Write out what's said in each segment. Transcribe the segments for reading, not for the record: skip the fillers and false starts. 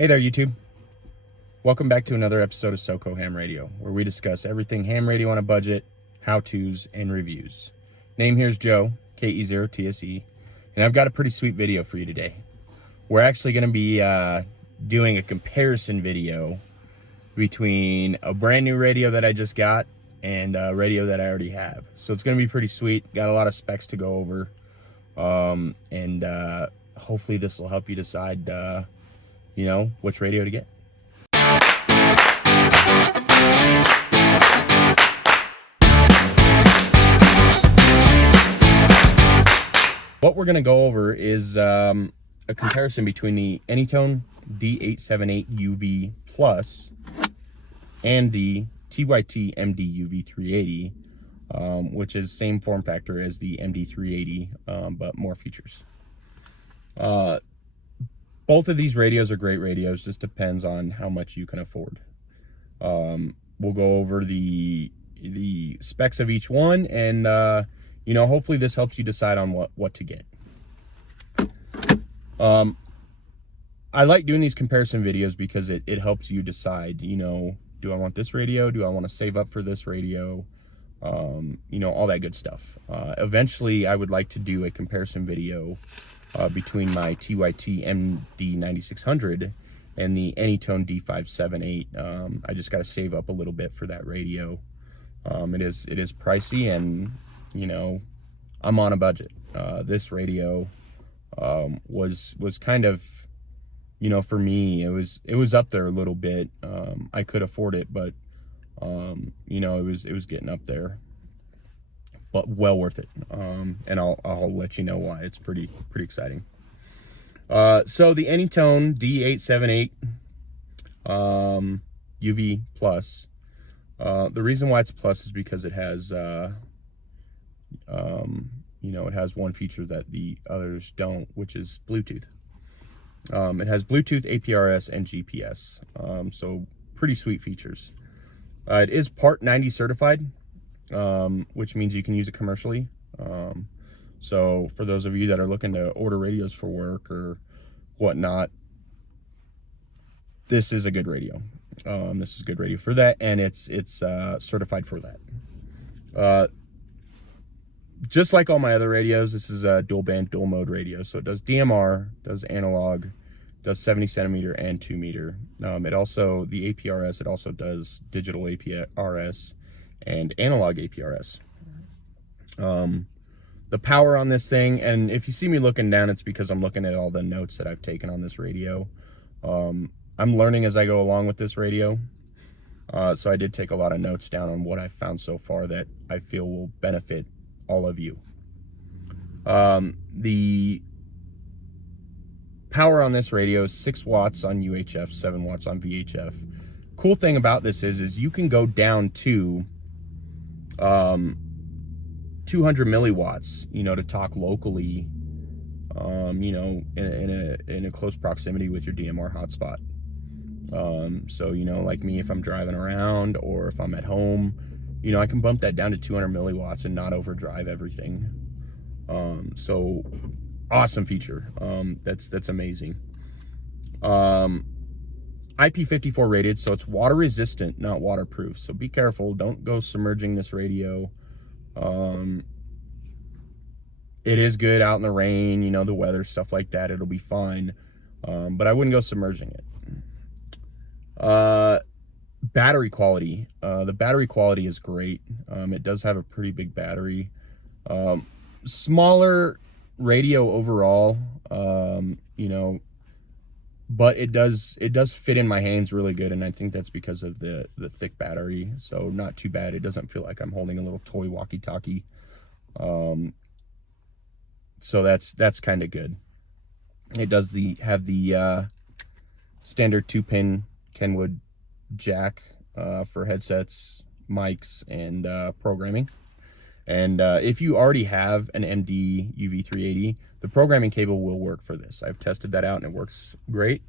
Hey there, YouTube. Welcome back to another episode of SoCo Ham Radio, where we discuss everything ham radio on a budget, how-tos, and reviews. Name here's Joe, KE0TSE, and I've got a pretty sweet video for you today. We're actually going to be doing a comparison video between a brand new radio that I just got and a radio that I already have. So it's going to be pretty sweet. Got a lot of specs to go over, and hopefully this will help you decide which radio to get. What we're going to go over is a comparison between the AnyTone AT-D878UV Plus and the TYT MD-UV380, which is same form factor as the MD380, but more features. Both of these radios are great radios, just depends on how much you can afford. We'll go over the specs of each one, and hopefully this helps you decide on what to get. I like doing these comparison videos because it helps you decide, do I want this radio? Do I want to save up for this radio? All that good stuff. Eventually, I would like to do a comparison video between my TYT MD9600 and the AnyTone D578. I just got to save up a little bit for that radio. It is pricey, and I'm on a budget. This radio was kind of, for me, it was up there a little bit. I could afford it, but it was getting up there, but well worth it. And I'll let you know why. It's pretty exciting. So the AnyTone D878 UV Plus, the reason why it's a plus is because it has it has one feature that the others don't, which is Bluetooth. It has Bluetooth, APRS, and GPS, so pretty sweet features. It is Part 90 certified, which means you can use it commercially. So for those of you that are looking to order radios for work or whatnot, this is a good radio. This is a good radio for that, and it's certified for that. Just like all my other radios, this is a dual band, dual mode radio. So it does DMR, does analog, does 70 centimeter and 2 meter. It also, the APRS, it also does digital APRS and analog APRS. The power on this thing, and if you see me looking down, it's because I'm looking at all the notes that I've taken on this radio. I'm learning as I go along with this radio. So I did take a lot of notes down on what I've found so far that I feel will benefit all of you. The power on this radio is 6 watts on UHF, 7 watts on VHF. Cool thing about this is you can go down to 200 milliwatts, to talk locally, in a close proximity with your DMR hotspot. So, like me, if I'm driving around or if I'm at home, I can bump that down to 200 milliwatts and not overdrive everything. So awesome feature. That's amazing. IP54 rated, so it's water resistant, not waterproof. So be careful. Don't go submerging this radio. It is good out in the rain, the weather, stuff like that. It'll be fine. But I wouldn't go submerging it. Battery quality. The battery quality is great. It does have a pretty big battery. Smaller radio overall, but it does fit in my hands really good, and I think that's because of the thick battery. So not too bad. It doesn't feel like I'm holding a little toy walkie-talkie. So that's kind of good. It does have the standard 2-pin Kenwood jack for headsets, mics, and programming. And if you already have an MD-UV380, the programming cable will work for this. I've tested that out and it works great.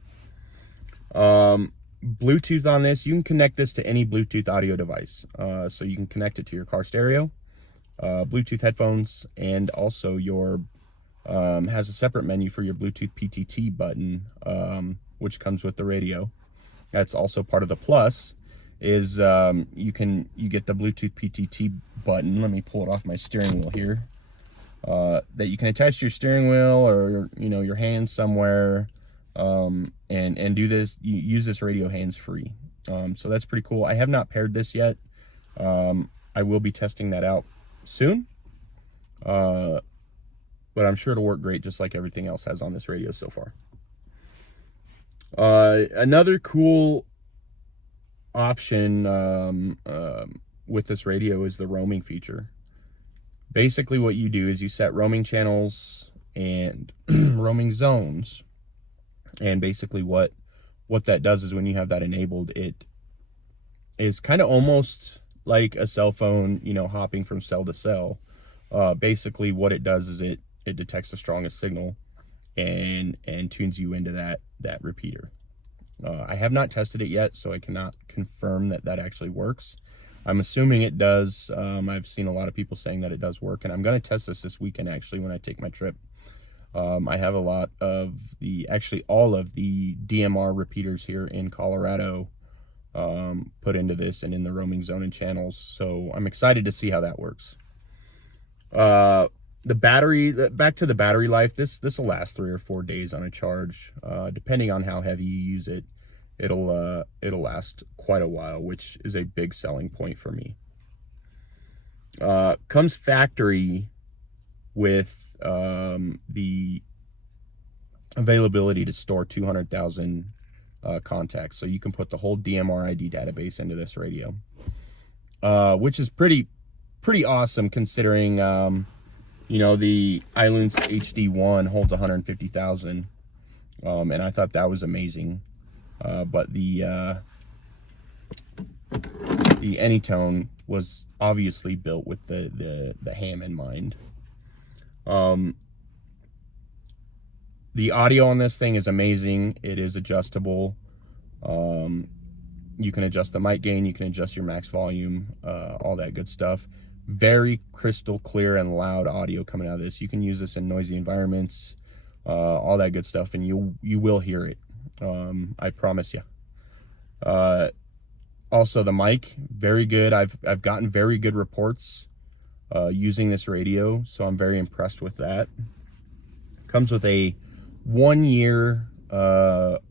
Bluetooth on this, you can connect this to any Bluetooth audio device. So you can connect it to your car stereo, Bluetooth headphones, and also your has a separate menu for your Bluetooth PTT button, which comes with the radio. That's also part of the plus, is you get the Bluetooth PTT button. Let me pull it off my steering wheel here. That you can attach to your steering wheel or your hand somewhere, and do this. You use this radio hands-free. So that's pretty cool. I have not paired this yet. I will be testing that out soon. But I'm sure it'll work great, just like everything else has on this radio so far. Another cool option with this radio is the roaming feature. Basically what you do is you set roaming channels and roaming zones. And basically what that does is when you have that enabled, it is kind of almost like a cell phone, hopping from cell to cell. Basically what it does is it detects the strongest signal and tunes you into that repeater. I have not tested it yet, so I cannot confirm that actually works. I'm assuming it does. I've seen a lot of people saying that it does work, and I'm going to test this weekend actually when I take my trip. I have a lot of all of the DMR repeaters here in Colorado put into this and in the roaming zone and channels, so I'm excited to see how that works. The battery, back to the battery life, this will last 3 or 4 days on a charge. Depending on how heavy you use it, it'll last quite a while, which is a big selling point for me. Comes factory with the availability to store 200,000 contacts, so you can put the whole DMR ID database into this radio, which is pretty awesome considering the iLunz HD1 holds 150,000, and I thought that was amazing. But the AnyTone was obviously built with the ham in mind. The audio on this thing is amazing. It is adjustable. You can adjust the mic gain, you can adjust your max volume, all that good stuff. Very crystal clear and loud audio coming out of this. You can use this in noisy environments, all that good stuff, and you will hear it. I promise you. Also the mic, very good. I've gotten very good reports using this radio, so I'm very impressed with that. Comes with a 1-year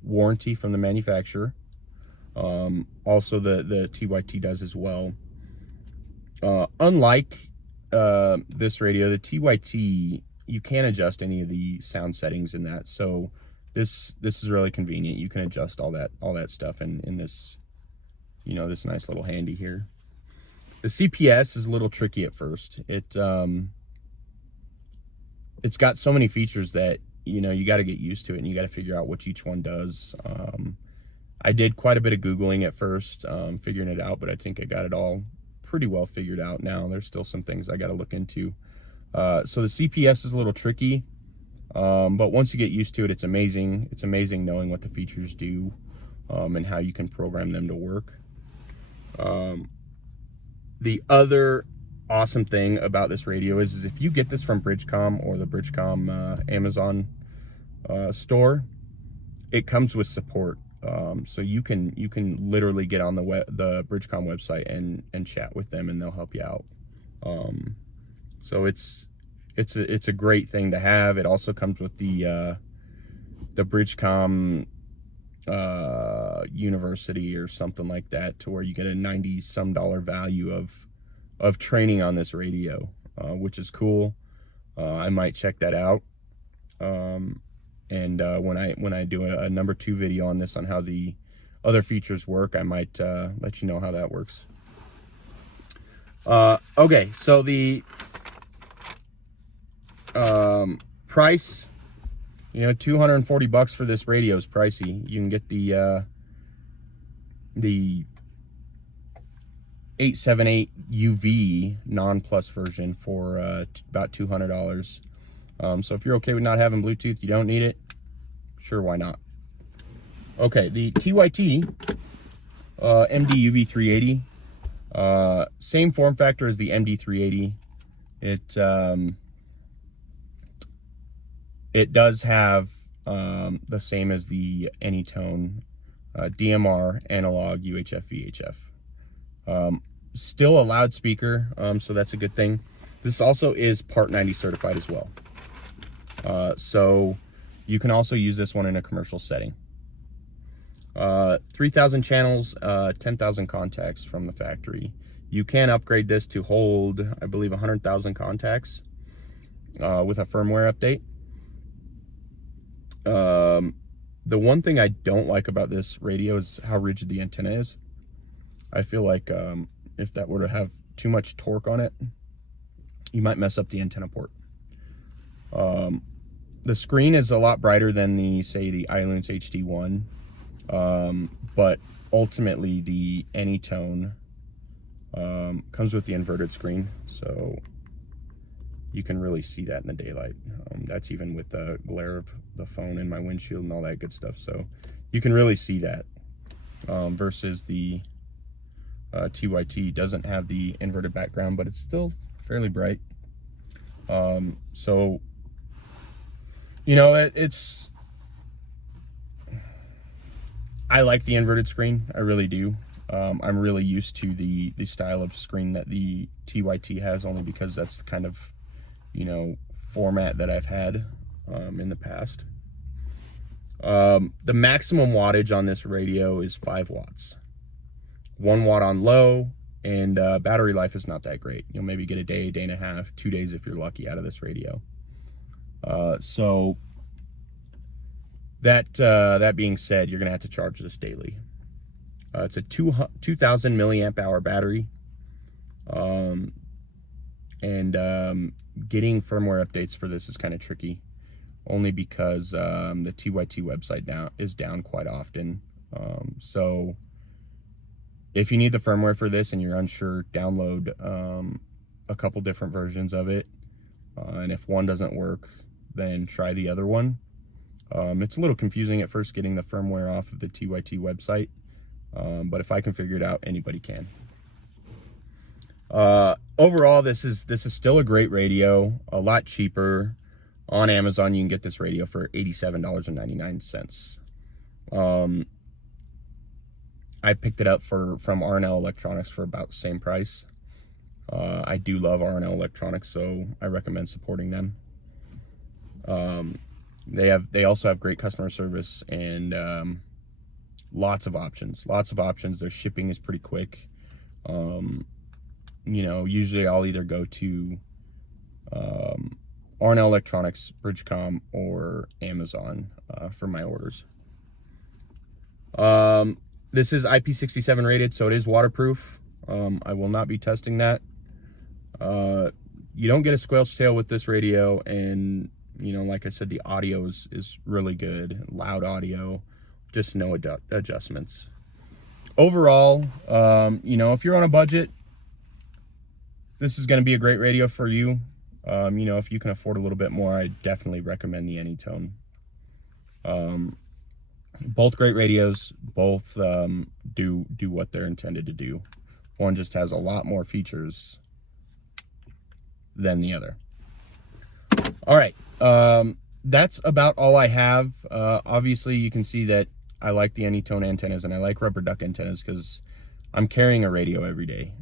warranty from the manufacturer. Also the TYT does as well. Unlike this radio, the TYT, you can't adjust any of the sound settings in that, so this is really convenient. You can adjust all that stuff in this, this nice little handy here. The CPS is a little tricky at first. It's got so many features that you got to get used to it, and you got to figure out what each one does. I did quite a bit of Googling at first, figuring it out, but I think I got it all pretty well figured out now. There's still some things I got to look into. So the CPS is a little tricky, but once you get used to it, it's amazing. It's amazing knowing what the features do, and how you can program them to work. The other awesome thing about this radio is if you get this from Bridgecom or the Bridgecom Amazon store, it comes with support. So you can literally get on the Bridgecom website and chat with them, and they'll help you out. So it's a great thing to have. It also comes with the Bridgecom university or something like that, to where you get a $90-some value of training on this radio, which is cool. I might check that out. And when I do a number 2 video on this, on how the other features work, I might let you know how that works. Okay, so the price, $240 for this radio is pricey. You can get the 878UV non-plus version for about $200. So if you're okay with not having Bluetooth, you don't need it, sure, why not? Okay, the TYT MD-UV380, same form factor as the MD380. It It does have the same as the AnyTone DMR analog UHF VHF. Still a loudspeaker, so that's a good thing. This also is Part 90 certified as well. So you can also use this one in a commercial setting. 3,000 channels, 10,000 contacts from the factory. You can upgrade this to hold, I believe, 100,000 contacts with a firmware update. The one thing I don't like about this radio is how rigid the antenna is. I feel like if that were to have too much torque on it, you might mess up the antenna port. The screen is a lot brighter than the, say, the iLunch HD1, but ultimately the AnyTone comes with the inverted screen, so you can really see that in the daylight. That's even with the glare of the phone in my windshield and all that good stuff, so you can really see that, versus the TYT doesn't have the inverted background, but it's still fairly bright. So you know, I like the inverted screen, I really do. I'm really used to the style of screen that the TYT has, only because that's the kind of, you know, format that I've had in the past. The maximum wattage on this radio is 5 watts. 1 watt on low, and battery life is not that great. You'll maybe get a day and a half, 2 days if you're lucky out of this radio. So that being said, you're gonna have to charge this daily. It's a 2,000 milliamp hour battery, and getting firmware updates for this is kind of tricky, only because the TYT website is down quite often. So if you need the firmware for this and you're unsure, download a couple different versions of it, and if one doesn't work, then try the other one. It's a little confusing at first getting the firmware off of the TYT website, but if I can figure it out, anybody can. Overall, this is still a great radio, a lot cheaper. On Amazon, you can get this radio for $87.99. I picked it up from R&L Electronics for about the same price. I do love R&L Electronics, so I recommend supporting them. They also have great customer service and lots of options. Their shipping is pretty quick. You know, usually I'll either go to R&L Electronics, Bridgecom, or Amazon for my orders. This is IP67 rated, so it is waterproof. I will not be testing that. You don't get a squelch tail with this radio, and you know, like I said, the audio is really good, loud audio, just no adjustments. Overall, you know, if you're on a budget, this is going to be a great radio for you. You know, if you can afford a little bit more, I definitely recommend the AnyTone. Both great radios, both do what they're intended to do. One just has a lot more features than the other. All right, that's about all I have. Obviously, you can see that I like the AnyTone antennas, and I like rubber duck antennas because I'm carrying a radio every day.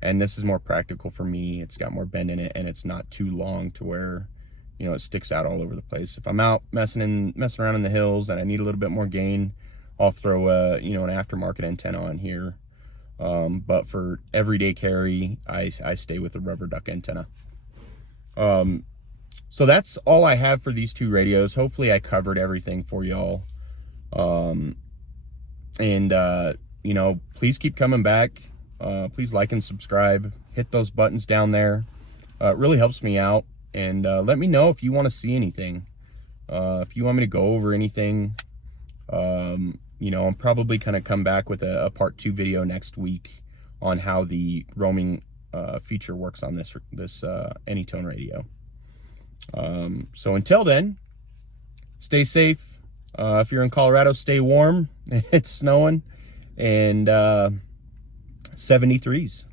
And this is more practical for me. It's got more bend in it, and it's not too long to where, you know, it sticks out all over the place. If I'm out messing around in the hills and I need a little bit more gain, I'll throw you know, an aftermarket antenna on here. But for everyday carry, I stay with the rubber duck antenna. So that's all I have for these two radios. Hopefully I covered everything for y'all. You know, please keep coming back. Please like and subscribe. Hit those buttons down there. It really helps me out. And let me know if you want to see anything. If you want me to go over anything. You know, I'm probably going to come back with a part 2 video next week on how the roaming feature works on this AnyTone radio. So until then, stay safe. If you're in Colorado, stay warm. It's snowing, and 73s.